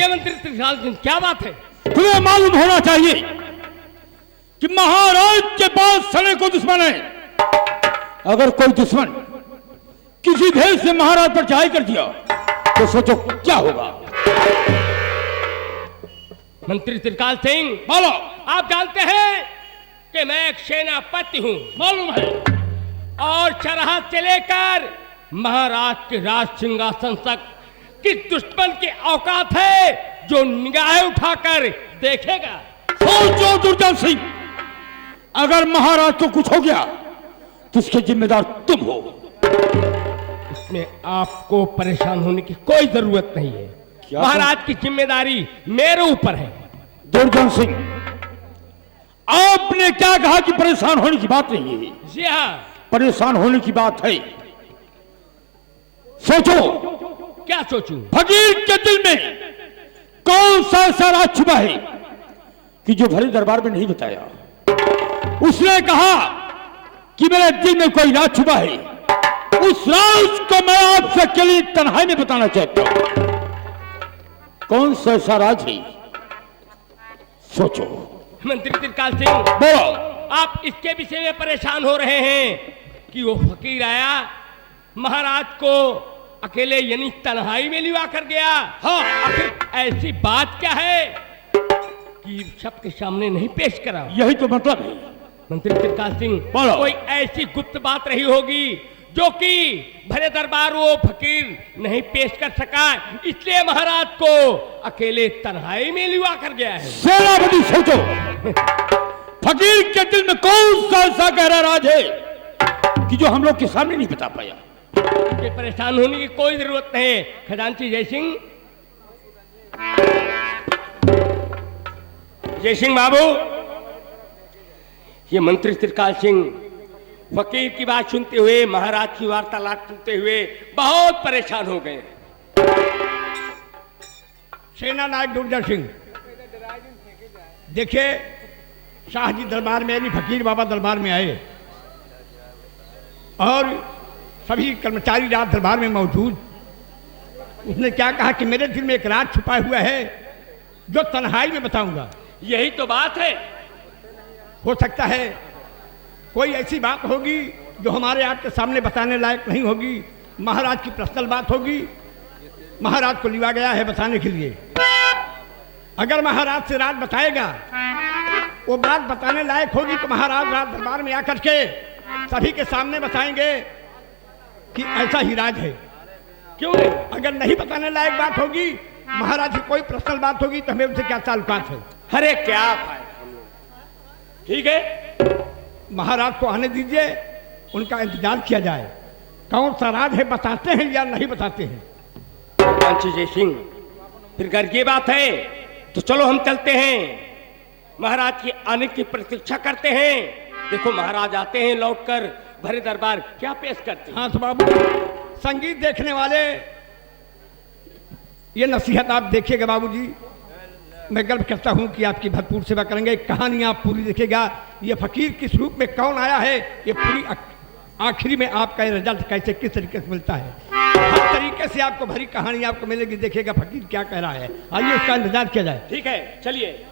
बताइए मंत्री त्रिकाल सिंह, क्या बात है? तुम्हें मालूम होना चाहिए कि महाराज के पास सड़े को दुश्मन है। अगर कोई दुश्मन किसी भेष से महाराज पर चढ़ाई कर दिया तो सोचो क्या होगा। मंत्री त्रिकाल सिंह, बोलो। आप जानते हैं कि मैं एक सेनापति हूं, मालूम है। और चरहद से लेकर महाराज के राज सिंहासन तक किस दुश्मन की औकात है जो निगाहें उठाकर देखेगा। सोचो दुर्जन सिंह, अगर महाराज को कुछ हो गया तो इसके जिम्मेदार तुम हो। इसमें आपको परेशान होने की कोई जरूरत नहीं है। महाराज की जिम्मेदारी मेरे ऊपर है। दुर्जन सिंह, आपने क्या कहा कि परेशान होने की बात नहीं है? जी हाँ, परेशान होने की बात है। सोचो, क्या सोचूं? फकीर के दिल में कौन सा ऐसा राज छुपा है कि जो भरे दरबार में नहीं बताया? उसने कहा कि मेरे दिल में कोई राज छुपा है, उस राज को मैं आपसे अकेली तन्हाई में बताना चाहता हूं। कौन सा ऐसा राज है? सोचो। मंत्री त्रिकाल सिंह, बोलो। आप इसके विषय में परेशान हो रहे हैं कि वो फकीर आया, महाराज को अकेले यानी तन्हाई में लिवा कर गया। हाँ, आखिर ऐसी बात क्या है कि सबके सामने नहीं पेश करा? यही तो मतलब है। मंत्री त्रिकाल सिंह, बोलो। कोई ऐसी गुप्त बात रही होगी जो कि भरे दरबार वो फकीर नहीं पेश कर सका, इसलिए महाराज को अकेले तन्हाई में लिवा कर गया है। सेनापति, सोचो, फकीर के दिल में कौन सा ऐसा गहरा राज है कि जो हम लोग के सामने नहीं बता पाया? कि परेशान होने की कोई जरूरत नहीं। खजांची जय सिंह बाबू, ये मंत्री त्रिकाल सिंह फकीर की बात सुनते हुए, महाराज की वार्तालाप सुनते हुए बहुत परेशान हो गए। सेना नायक दुर्जन सिंह, देखिए, शाह जी दरबार में यानी फकीर बाबा दरबार में आए और सभी कर्मचारी राज दरबार में मौजूद। उसने क्या कहा कि मेरे दिल में एक राज छुपा हुआ है जो तन्हाई में बताऊंगा। यही तो बात है। हो सकता है कोई ऐसी बात होगी जो हमारे आपके सामने बताने लायक नहीं होगी। महाराज की पर्सनल बात होगी, महाराज को लिवा गया है बताने के लिए। अगर महाराज से राज बताएगा, वो बात बताने लायक होगी तो महाराज राज दरबार में आकर के सभी के सामने बताएंगे कि ऐसा ही राज है। क्यों नहीं? अगर नहीं बताने लायक बात होगी, महाराज की कोई पर्सनल बात होगी तो हमें उनसे क्या ताल्लुकात है? अरे क्या फायदा। ठीक है, महाराज को आने दीजिए, उनका इंतजार किया जाए। कौन सा राज है, बताते हैं या नहीं बताते हैं? जय सिंह, फिर घर की बात है तो चलो हम चलते हैं, महाराज की आने की प्रतीक्षा करते हैं। देखो महाराज आते हैं, लौटकर भरे दरबार क्या पेश करते हैं। हाँ तो बाबू, संगीत देखने वाले ये नसीहत आप देखिएगा बाबूजी। मैं गर्व करता हूं कि आपकी भरपूर सेवा करेंगे। कहानी आप पूरी देखिएगा। ये फकीर किस रूप में कौन आया है, ये पूरी आखिरी में आपका ये रिजल्ट कैसे किस तरीके से मिलता है, हर तरीके से आपको भरी कहानी आपको मिलेगी। देखिएगा फकीर क्या कह रहा है। आइए उसका इंतजार किया जाए। ठीक है, चलिए।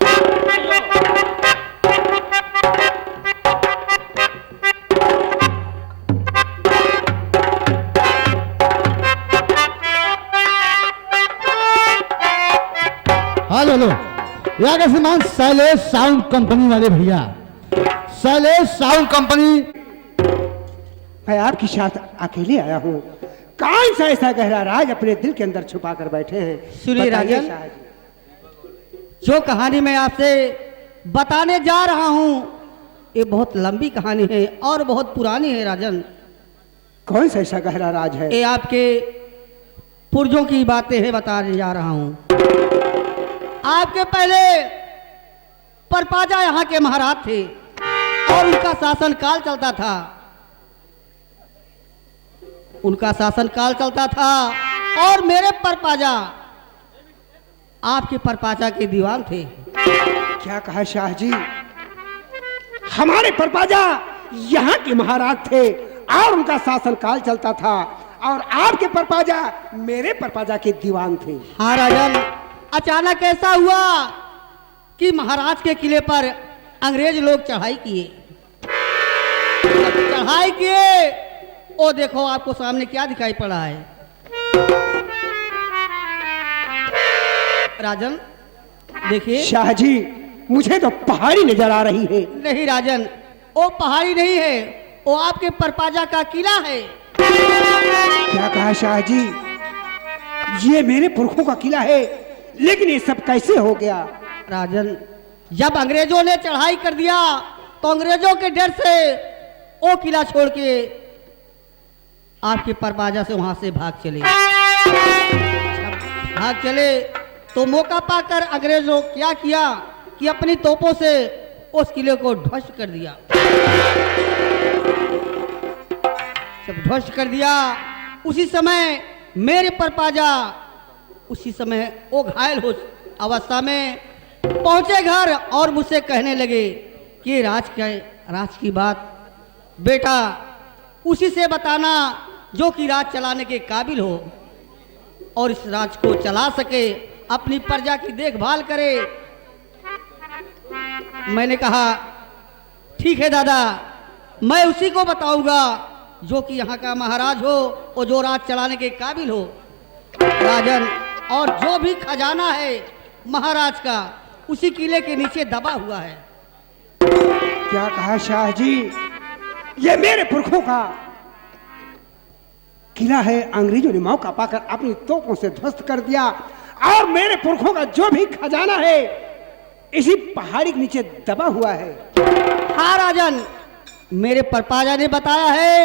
हेलो हेलो, यहाँ का सामान शैलेश साउंड कंपनी वाले भैया, शैलेश साउंड कंपनी। मैं आपके साथ अकेले आया हूँ। कौन सा ऐसा गहरा राज अपने दिल के अंदर छुपा कर बैठे हैं? सुनिए राजन, जो कहानी मैं आपसे बताने जा रहा हूँ ये बहुत लंबी कहानी है और बहुत पुरानी है राजन। कौन सा ऐसा गहरा राज है? ये आपके पुरजों की बातें हैं, बताने जा रहा हूँ। आपके पहले परपाजा यहाँ के महाराज थे और उनका शासन काल चलता था। उनका शासन काल चलता था और मेरे परपाजा आपके परपाजा के दीवान थे। क्या कहा शाह जी? हमारे परपाजा यहाँ के महाराज थे और उनका शासन काल चलता था और आपके परपाजा मेरे परपाजा के दीवान थे। हाँ राजन, अचानक ऐसा हुआ कि महाराज के किले पर अंग्रेज लोग चढ़ाई किए। जब चढ़ाई किए, ओ देखो आपको सामने क्या दिखाई पड़ा है राजन, देखिए। शाह जी, मुझे तो पहाड़ी नजर आ रही है। नहीं राजन, वो पहाड़ी नहीं है, वो आपके परपाजा का किला है। क्या कहा शाह जी? ये मेरे पुरखों का किला है, लेकिन ये सब कैसे हो गया? राजन, जब अंग्रेजों ने चढ़ाई कर दिया तो अंग्रेजों के डर से वो किला छोड़ के आपके परबाजा से वहां से भाग चले। जब भाग चले तो मौका पाकर अंग्रेजों क्या किया कि अपनी तोपों से उस किले को ध्वस्त कर दिया। जब ध्वस्त कर दिया, उसी समय मेरे परपाजा उसी समय वो घायल हो अवस्था में पहुंचे घर और मुझसे कहने लगे कि राज की बात बेटा उसी से बताना जो कि राज चलाने के काबिल हो और इस राज को चला सके, अपनी प्रजा की देखभाल करे। मैंने कहा ठीक है दादा, मैं उसी को बताऊंगा जो कि यहाँ का महाराज हो और जो राज चलाने के काबिल हो राजन। और जो भी खजाना है महाराज का उसी किले के नीचे दबा हुआ है। क्या कहा शाह जी? ये मेरे पुरखों का किला है, अंग्रेजों ने मौका पाकर अपनी तोपों से ध्वस्त कर दिया और मेरे पुरखों का जो भी खजाना है इसी पहाड़ी के नीचे दबा हुआ है। हाँ राजन, मेरे परपाजा ने बताया है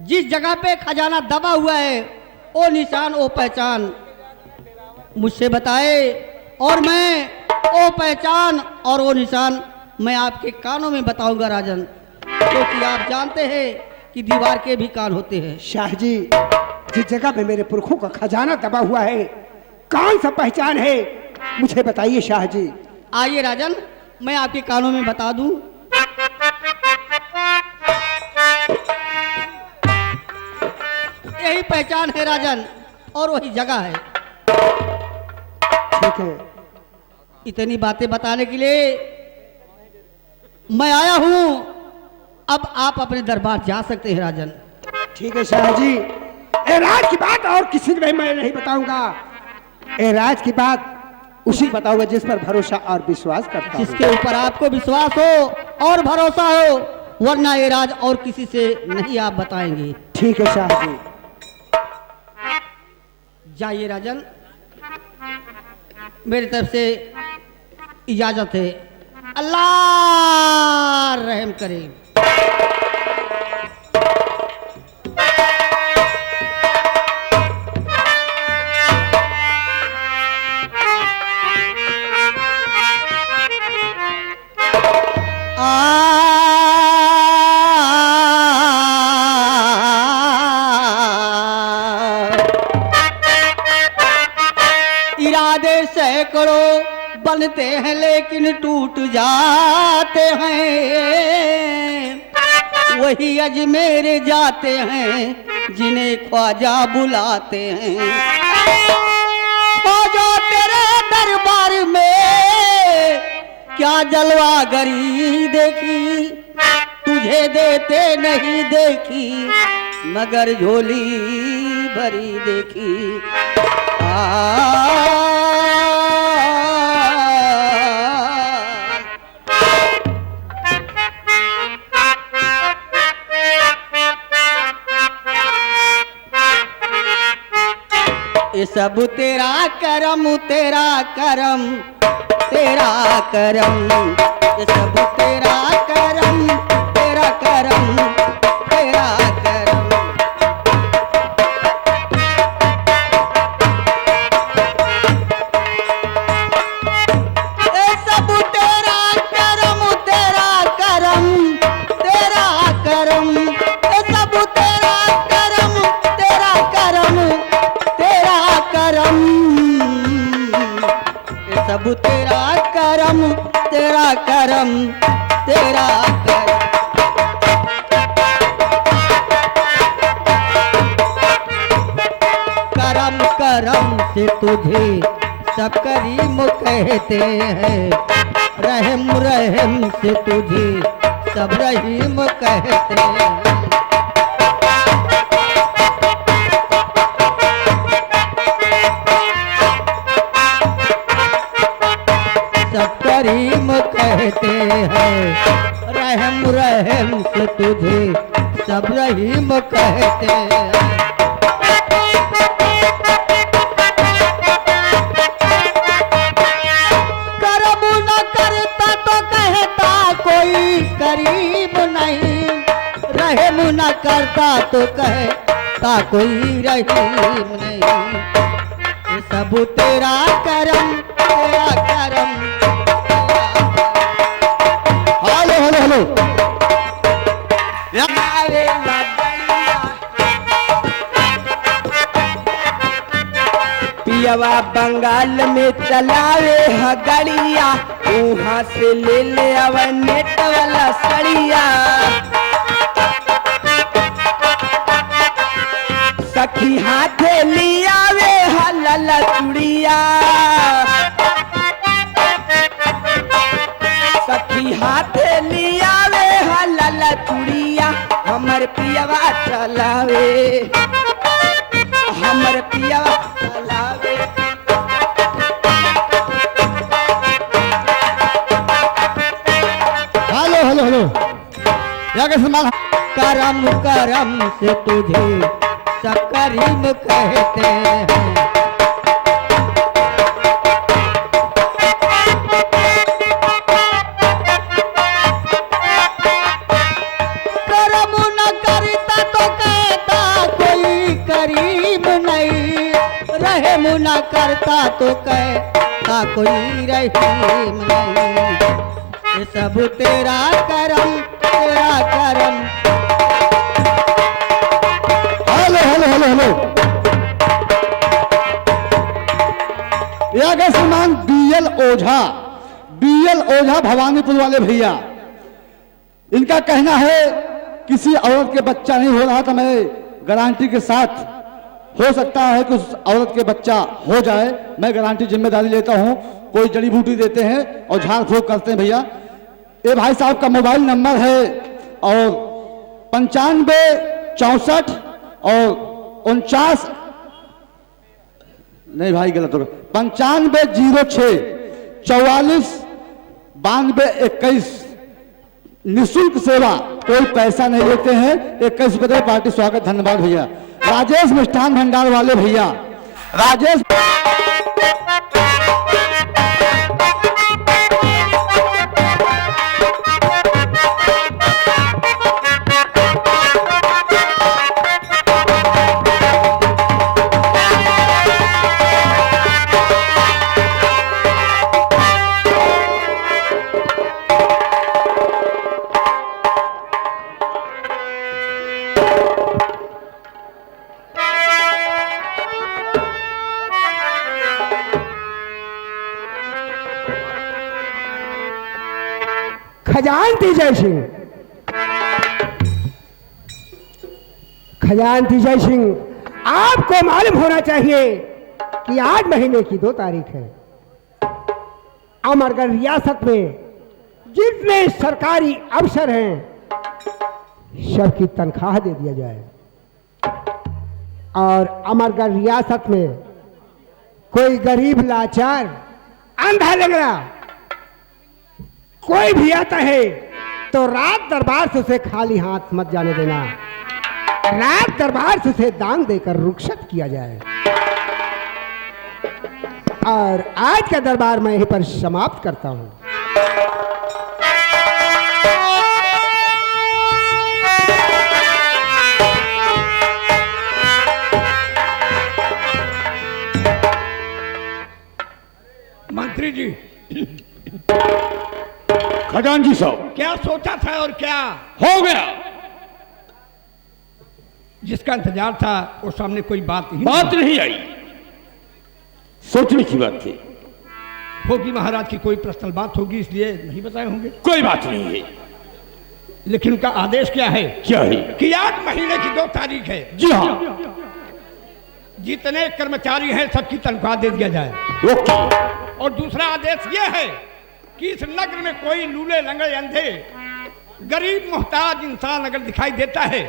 जिस जगह पे खजाना दबा हुआ है वो निशान वो पहचान मुझसे बताए और मैं वो पहचान और वो निशान मैं आपके कानों में बताऊंगा राजन, क्योंकि आप जानते हैं कि दीवार के भी कान होते हैं। शाह जी, जिस जगह पे मेरे पुरखों का खजाना दबा हुआ है कौन सा पहचान है मुझे बताइए शाह जी। आइए राजन, मैं आपके कानों में बता दूं। यही पहचान है राजन और वही जगह है। ठीक है, इतनी बातें बताने के लिए मैं आया हूं। अब आप अपने दरबार जा सकते हैं राजन। ठीक है शाह जी, ए राज की बात और किसी को मैं नहीं बताऊंगा। ए राज की बात उसी बताऊंगा जिस पर भरोसा और विश्वास करता हूं। जिसके ऊपर आपको विश्वास हो और भरोसा हो, वरना ये राज और किसी से नहीं आप बताएंगे। ठीक है शाह जी। जाइए राजन, मेरी तरफ से इजाजत है। अल्लाह रहम करे। इरादे सैकड़ों बनते हैं लेकिन टूट जाते हैं, वही अजमेर जाते हैं जिन्हें ख्वाजा बुलाते हैं। ख्वाजा तेरे दरबार में क्या जलवागरी देखी, तुझे देते नहीं देखी मगर झोली भरी देखी। ये सब तेरा करम तेरा करम तेरा करम, ये सब तेरा करम तेरा करम तेरा करम। ये सब तेरा करम तेरा करम तेरा करम, ये सब तेरा करम तेरा करम तेरा करम, ये सब तेरा करम तेरा करम तेरा करम। करम करम से तुझे सब करीम कहते हैं, रहम रहम से तुझे सब रहीम कहते हैं। सब करीम कहते हैं, रहम रहम से तुझे सब रहीम कहते हैं। करम न करता तो कहता कोई करीम नहीं, रहम न करता तो कहता कोई रहीम नहीं। ये सब तेरा करम, तेरा करम। हेलो हेलो हेलो पियवा बंगाल में चलावे हगड़िया, वहाँ से ले ले अब नेट वाला सड़िया। सखी हाथे लियावे हलल चुड़िया, सखी हाथे लियावे हलल चुड़िया। हमर पियवा चलावे, हमर पियवा चलावे। हेलो हेलो हेलो या के समान करम करम से तुझे सब करीम कहते हैं। करम न करता तो कहता कोई करीम नहीं, रहम न करता तो कहता कोई रहीम नहीं। ये सब तेरा करम, तेरा करम। हेलो हेलो हेलो हेलो या के समान बीएल ओझा, बीएल ओझा भवानीपुर वाले भैया, इनका कहना है किसी औरत के बच्चा नहीं हो रहा था, मैं गारंटी के साथ हो सकता है कि उस औरत के बच्चा हो जाए, मैं गारंटी जिम्मेदारी लेता हूं। कोई जड़ी बूटी देते हैं और झाड़ फूक करते हैं भैया। ये भाई साहब का मोबाइल नंबर है और 95 64 और 49, नहीं भाई गलत हो गया, 95 06 44 92 21। निःशुल्क सेवा, कोई पैसा नहीं लेते हैं। 21 बजे पार्टी स्वागत, धन्यवाद भैया। राजेश मिष्ठान भंडार वाले भैया, राजेश खजानती जय सिंह, खजानती जय सिंह, आपको मालूम होना चाहिए कि आज महीने की 2 तारीख है। अमरगढ़ रियासत में जितने सरकारी अफसर हैं सबकी तनख्वाह दे दिया जाए, और अमरगढ़ रियासत में कोई गरीब लाचार अंधा लंगड़ा कोई भी आता है तो रात दरबार से उसे खाली हाथ मत जाने देना। रात दरबार से उसे दान देकर रुखसत किया जाए। और आज का दरबार मैं यहीं पर समाप्त करता हूं। मंत्री जी, खजानजी साहब, क्या सोचा था और क्या हो गया। जिसका इंतजार था वो सामने कोई बात ही बात नहीं आई, सोचने की बात थी। होगी महाराज की कोई पर्सनल बात होगी इसलिए नहीं बताए होंगे। कोई बात नहीं है। लेकिन उनका आदेश क्या है? क्या है? कि आज महीने की 2 तारीख है। जी हाँ। जितने कर्मचारी हैं सबकी तनख्वाह दे दिया जाए। ओके। और दूसरा आदेश ये है कि इस नगर में कोई लूले लंगड़े अंधे गरीब मोहताज इंसान अगर दिखाई देता है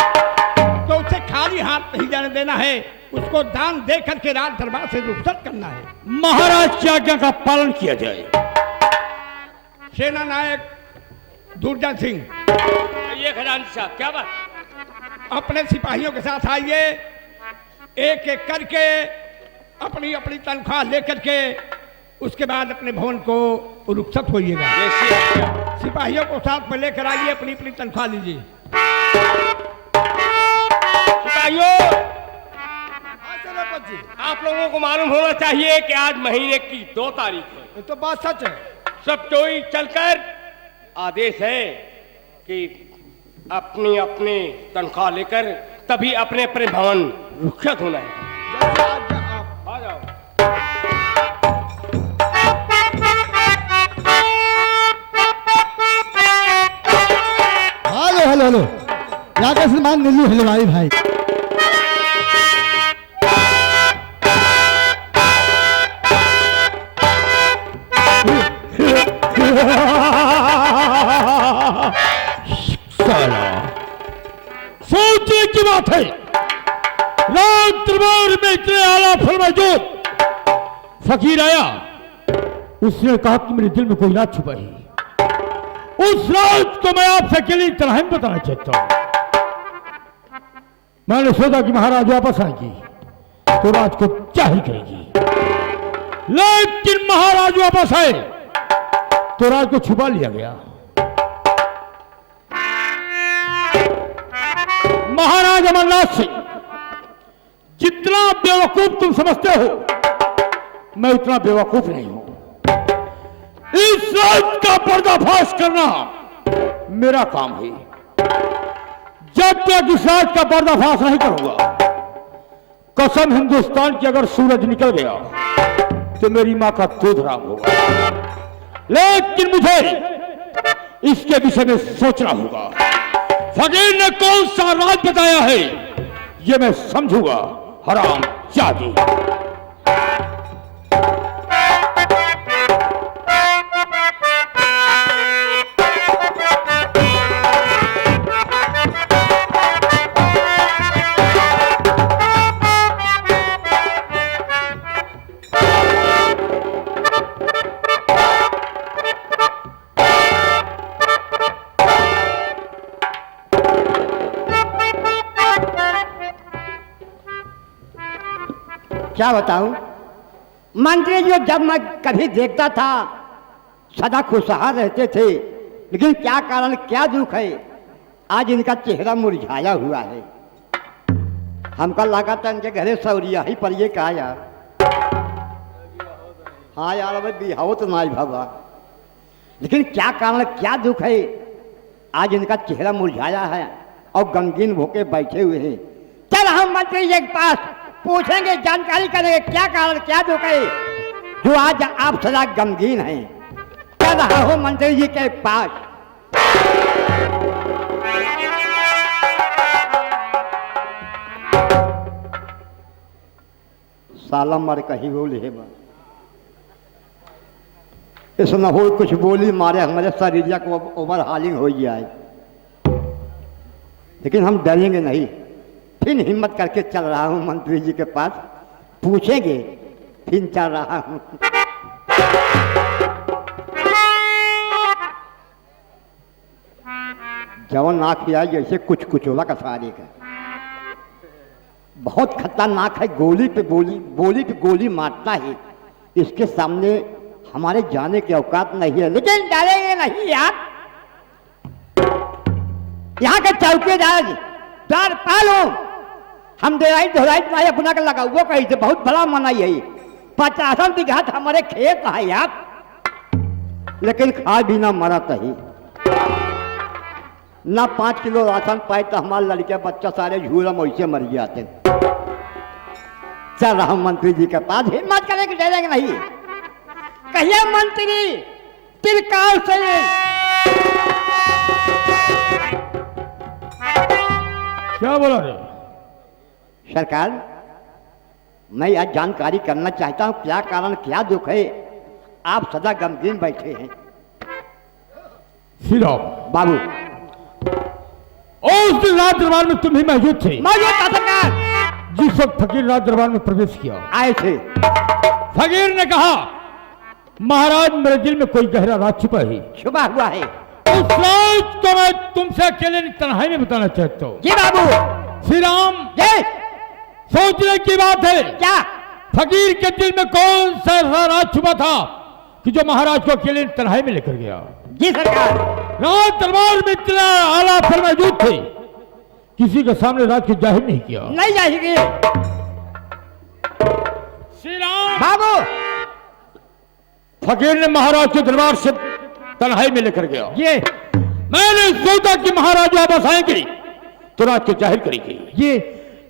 तो उसे खाली हाथ नहीं जाने देना है, उसको दान दे करके राज दरबार से रुखसत करना है। महाराज की आज्ञा का पालन किया जाए। सेना नायक दुर्जन सिंह, ये खजांची साहब क्या बात? अपने सिपाहियों के साथ आइए, एक एक करके अपनी अपनी तनख्वाह लेकर के उसके बाद अपने भवन को रुखसत होइएगा। सिपाहियों को साथ में लेकर आइए, अपनी अपनी तनख्वाह लीजिए। सिपाहियों, आप लोगों को मालूम होना चाहिए कि आज महीने की 2 तारीख है। ये तो बात सच है। सब कोई चलकर आदेश है कि अपनी अपनी तनख्वाह लेकर तभी अपने अपने भवन रुखसत होना है। आ जाओ। हेलो हेलो हेलो, यहाँ का श्रीमान नीलू हलवाई भाई। सोचने की बात है, राज दरबार में इतने आला फरमाजोत फकीर आया, उसने कहा कि मेरे दिल में कोई राज छुपा है। उस राज को मैं आपसे अकेली तरह ही बताना चाहता हूं। मैंने सोचा कि महाराज वापस आएगी तो राज को जाहिर करेगी, लेकिन महाराज वापस आए तो राज को छुपा लिया गया। महाराज अमरनाथ सिंह, जितना बेवकूफ तुम समझते हो, मैं उतना बेवकूफ नहीं हूं। इस राज का पर्दाफाश करना मेरा काम है। जब तक इस राज का पर्दाफाश नहीं करूंगा, कसम हिंदुस्तान की, अगर सूरज निकल गया तो मेरी मां का दूध हराम होगा। लेकिन मुझे इसके विषय में सोचना होगा। फकीर ने कौन सा राज बताया है ये मैं समझूंगा। हराम जादी। क्या बताऊं मंत्री जी, जब मैं कभी देखता था सदा खुशहाल रहते थे, लेकिन क्या कारण, क्या दुख है, आज इनका चेहरा मुरझाया हुआ है। हमका लगा था इनके घरे सौरिया ही पर ये कहा यार। हाँ यार, अबे बिहाव तो ना बाबा, लेकिन क्या कारण, क्या दुख है, आज इनका चेहरा मुरझाया है और गमगीन होके बैठे हुए हैं। चल हम मंत्री जी के पास पूछेंगे, जानकारी करेंगे क्या कारण, क्या दुख है जो आज आप सदा गमगीन हैं। चल रहा हो मंत्री जी के पास। साला मर कही बोले है इस न हो कुछ बोली मारे हमारे शरीर को ओवर हालिंग हो जाए, लेकिन हम डरेंगे नहीं। फिर हिम्मत करके चल रहा हूं मंत्री जी के पास, पूछेंगे, फिर चल रहा हूं। जवन नाक किया जैसे कुछ कुचोला का सारे का, बहुत खतरनाक है। गोली पे गोली, बोली पे गोली मारता है। इसके सामने हमारे जाने की औकात नहीं है, लेकिन डरेंगे नहीं यार। यहाँ के चौकीदार द्वार पालो, हम देराई धोराई नहीं अपना के लगा वो कही थे, बहुत बड़ा मनाई है। 50 बीघा हमारे खेत है यार, लेकिन खा भी ना मरा ही ना 5 किलो राशन पाए तो हमारे लड़के बच्चा सारे झूलम वैसे मर जाते। चल रहा मंत्री जी के पास, हिम्मत करेंगे, डरेंगे नहीं। कहिए मंत्री तिरकाल से क्या बोला रे? सरकार मैं आज जानकारी करना चाहता हूँ क्या कारण क्या दुख है, आप सदा गमगीन बैठे हैं। श्री राम बाबू उस दिन राज दरबार में तुम ही मौजूद थे मौजूद था सरकार, जिस वक्त फकीर राज दरबार में प्रवेश किया। आए थे। फकीर ने कहा महाराज मेरे दिल में कोई गहरा राज छुपा है, छुपा हुआ है। उस राज को मैं तुमसे अकेले तन्हाई में बताना चाहता हूँ। जी बाबू। श्री राम जी सोचने की बात है, क्या फकीर के दिल में कौन सा ऐसा राज छुपा था कि जो महाराज को अकेले तन्हाई में लेकर गया। जी सरकार। राज दरबार में इतना आला पर मौजूद थे, किसी के सामने राज को जाहिर नहीं किया। नहीं जाएगी। श्री राम बाबू फकीर ने महाराज के दरबार से तन्हाई में लेकर गया। ये मैंने सोचा कि महाराज वापस आएंगे तो राज को जाहिर करेंगे, ये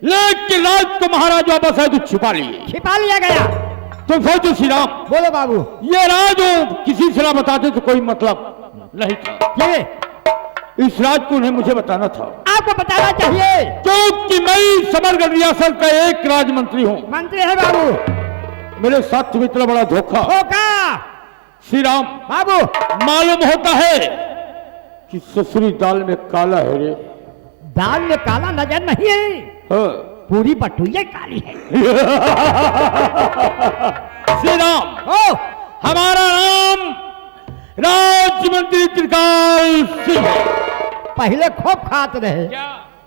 लेकिन राज को महाराज वापस आए तो छुपा लिए। छिपा लिया गया। तो सोचो श्री राम, बोलो बाबू। ये राज हो किसी से ना बताते तो कोई मतलब नहीं था। ये इस राज को उन्हें मुझे बताना था, आपको बताना चाहिए। क्योंकि मैं समग्र रियासत का एक राजमंत्री हूँ। मंत्री है बाबू। मेरे साथ तुम्हें इतना बड़ा धोखा। होगा श्री राम बाबू। मालूम होता है कि ससुरी दाल में काला है रे। दाल में काला नजर नहीं है, हाँ। पूरी बटुइया काली है। श्री राम ओ हमारा नाम राजमंत्री त्रिकाल सिंह है। पहले खूब खात रहे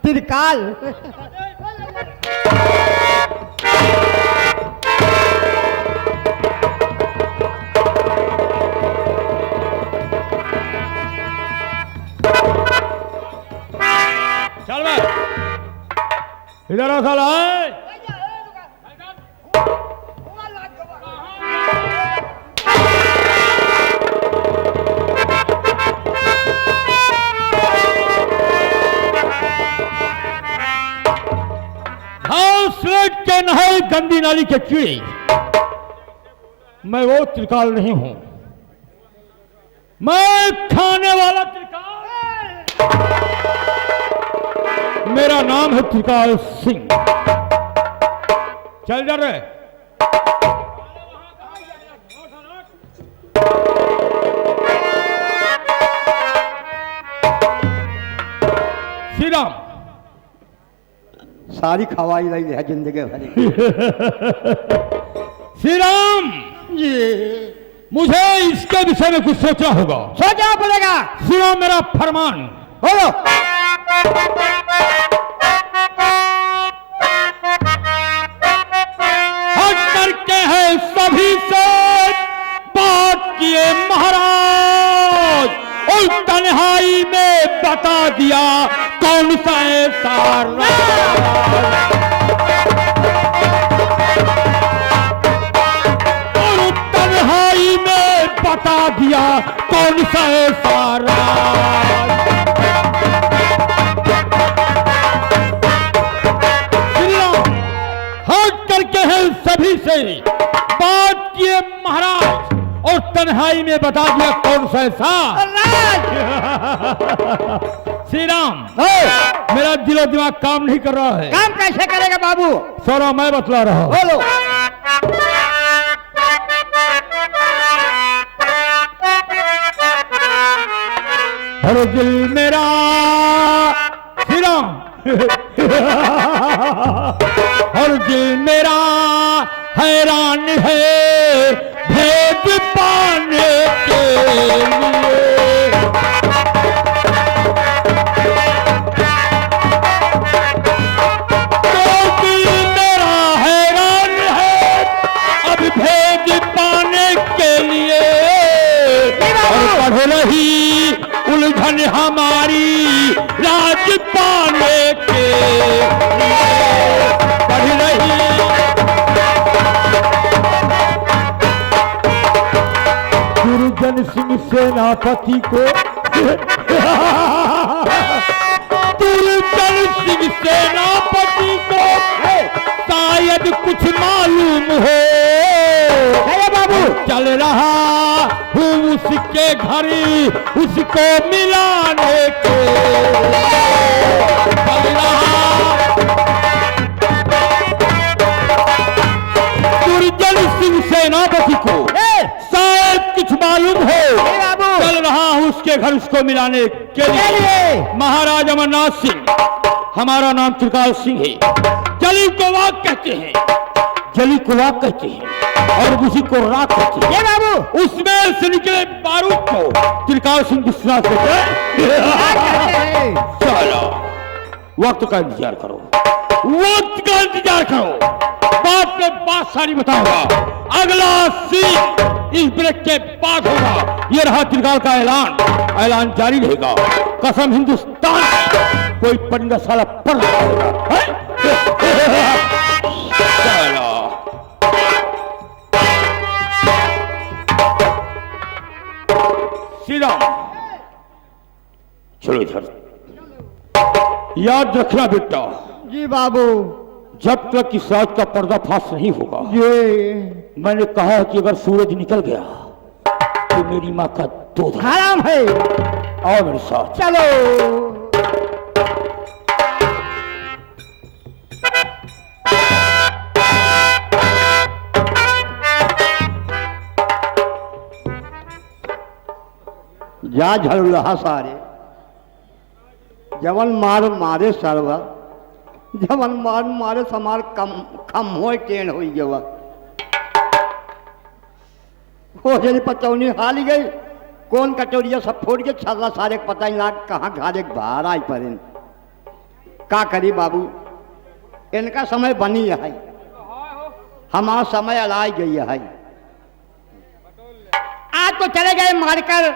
तिरकाल। चल भाई इधर आ साला है। हौसले के नहाए गंदी नाली के कीड़े, मैं वो त्रिकाल नहीं हूं, मैं खाने वाला त्रिकाल। मेरा नाम है त्रिकाल सिंह। चल जा रहे श्री राम सारी खवाई रही है जिंदगी भरी। श्री राम मुझे इसके विषय में कुछ सोचना होगा। सोचना पड़ेगा। सुनो मेरा फरमान। बोलो। हट करके है सभी से बात किए महाराज, और तन्हाई में बता दिया कौन सा ऐसा राज। और तन्हाई में बता दिया कौन सा ऐसा राज। हट करके है सभी से बात किए महाराज, और तन्हाई में बता दिया कौन सा ऐसा श्री राम मेरा दिलो दिमाग काम नहीं कर रहा है। काम कैसे करेगा बाबू? सौरा मैं बतला रहा हूं। बोलो। हर दिल मेरा श्री राम हर दिल मेरा हैरान है भेद पाने के लिए। तो दिल मेरा हैरान है अब भेद पाने के लिए, और पढ़ रही उलझन हमारी राज पाने के लिए पढ़ रही। गुरुजन सिंह सेनापति को गुरुजन सिंह सेनापति को शायद कुछ मालूम हो। बाबू चल रहा हूँ उसके घर उसको मिलाने के चल रहा। सिंह सेनापति को शायद कुछ मालूम हो। चल रहा हूं उसके घर उसको मिलाने के लिए। महाराज अमरनाथ सिंह, हमारा नाम त्रिकाल सिंह है। जली को वाक कहते हैं, जली को वाक कहते हैं और उसी को राख कहते हैं। बाबू उसमें से निकले बारूद को त्रिकाल सिंह विश्वास कहते हैं। चलो वक्त का इंतजार करो, वक्त का इंतजार करो। बात में बात सारी बताऊंगा। अगला सीन इस ब्रेक के बाद होगा। ये रहा त्रिकाल का ऐलान, ऐलान जारी रहेगा। कसम हिंदुस्तान की, कोई परिंदा साला पर चलो सीधा चलो इधर। याद रखना बेटा, जी बाबू। जब तक इस राज का पर्दाफाश नहीं होगा, ये मैंने कहा है कि अगर सूरज निकल गया तो मेरी माँ का दूध हराम है। आओ मेरे साथ। चलो जा झलुलहा सारे, जवन मार मारे सरवा, जवन मार मारे समार कम हो टेन हो गवा। हो जरी पचौनी हाल गई, कौन कटोरिया सब फोड़ के छर्रा सारे पता ही लाग कहाँ घारे बाहर आई पड़े। का करी बाबू, इनका समय बनी है, हमारा समय अलाई गई है। आज तो चले गए मारकर,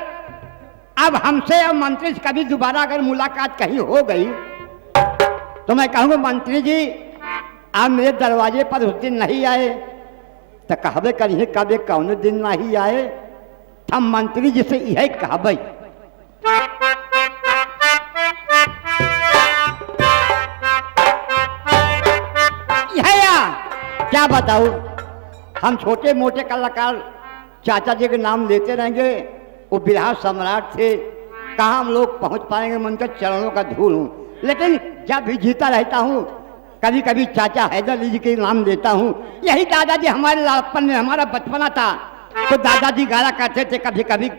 अब हमसे और मंत्री से कभी दोबारा अगर मुलाकात कहीं हो गई तो मैं कहूँगा मंत्री जी आप मेरे दरवाजे पर उस दिन नहीं आए तो कहबे करिए कभी कौन दिन नहीं आए। हम मंत्री जी से यही कहबे। क्या बताऊँ, हम छोटे मोटे कलाकार चाचा जी के नाम लेते रहेंगे। वो बिरहा सम्राट थे, कहाँ हम लोग पहुंच पाएंगे, मैं उनके चरणों का धूल हूँ। लेकिन जब भी जीता रहता हूँ कभी कभी चाचा हैदर अली जी के नाम लेता हूँ। यही दादाजी हमारे लापन में, हमारा बचपना था तो दादाजी गाया करते थे कभी कभी।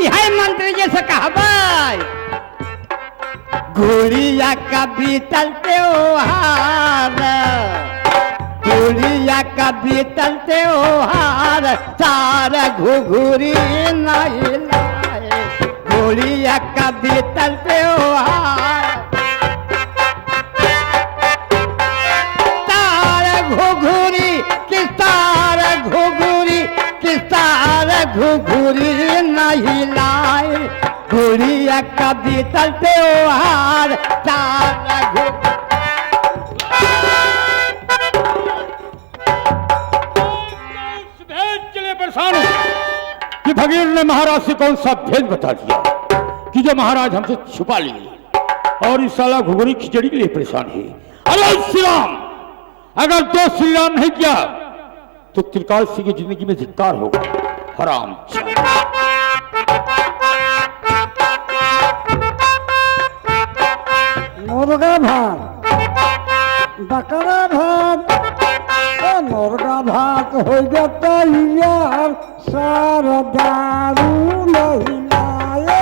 यही मंत्री जी से कहबाई, घोड़िया कभी तलते हो हार, घोड़िया कभी तलते हो हार, सारा घुघुरी नहीं लाए। घोड़िया कभी तलते हो हार, सारा घुघुरी किसारा घुघुरी किसारा घुघुरी नहीं लाए। घोड़िया कभी तलते हो हार, सारा कि भगीर ने महाराज से कौन सा भेद बता दिया कि जो महाराज हमसे छुपा लिए और इस साला घुघुरी खिचड़ी के लिए परेशान है। अरे श्री राम, अगर तो श्री राम नहीं किया तो त्रिकाल सिंह की जिंदगी में धिक्कार होगा। हराम मुर्गा भात, बकरा भात, मुर्गा भात हो जाता यार, सारा दारू नहीं लाए।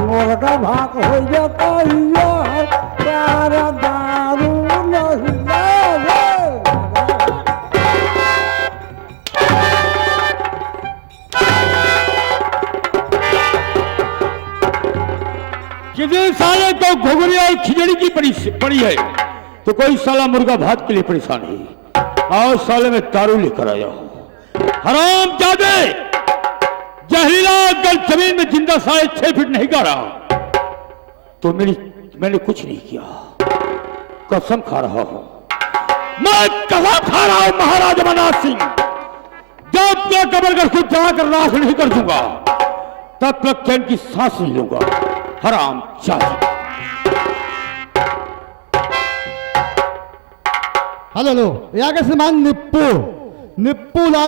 मुर्गा भात हो जाता यार, सारा दारू नहीं लाए। किसी साले तो घुघरी और खिचड़ी की पड़ी है तो कोई साला मुर्गा भात के लिए परेशान है और साले में दारू लेकर आया हूं। हराम जादे, जहरीला अगर जमीन में जिंदा साले 6 फीट नहीं गाड़ा तो मैंने कुछ नहीं किया। कसम खा रहा हूं, मैं कसम खा रहा हूं महाराज अमरनाथ सिंह, जब तक कब्र को जाकर राख नहीं कर दूंगा तब तक चैन की सांस नहीं लूंगा। हराम जादे। हेलो, यहाँ के श्रीमान निप्पू ला